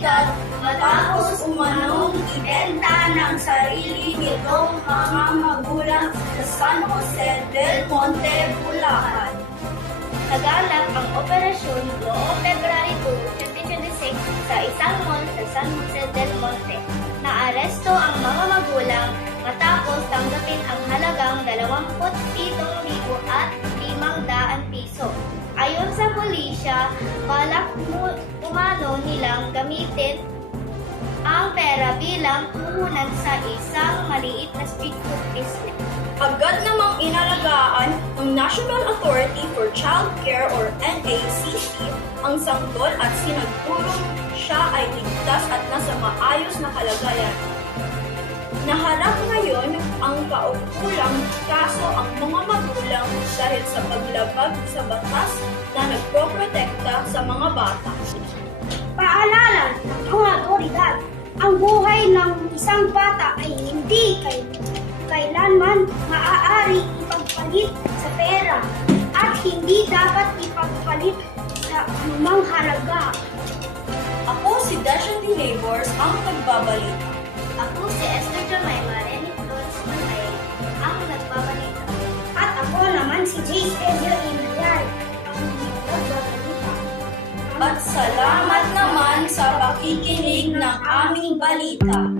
otoridad matapos umanong ibenta ng sarili nitong mga magulang sa San Jose del Monte, Bulacan. Naganap ang operasyon noong February 2, 2026 sa isang mall sa San Jose del Monte. Naaresto ang mga magulang matapos tanggapin ang halagang 27,500 piso. Ayon sa pulisya, balak umano nilang gamitin ang pera bilang puhunan sa isang maliit na street food business. Agad namang inalagaan ng National Authority for Child Care or NACC ang sanggol at sinagurong siya ay ligtas at nasa maayos na kalagayan. Naharap ngayon ang kaukulang kaso ang mga magulang dahil sa paglabag sa batas na nagproprotekta sa mga bata. Paalala ng mga otoridad, ang buhay ng isang bata ay hindi kailanman maaari ipagpalit sa pera at hindi dapat ipagpalit sa anumang halaga. Ako si Dasha D. Neighbors ang nagbabalita. Ako si Esther Jemima Lenny Flores Malay, ang nagbabalita. At ako naman si Jace Ezra Inayay, ang nagbabalita. At salamat naman sa pakikinig ng aming balita.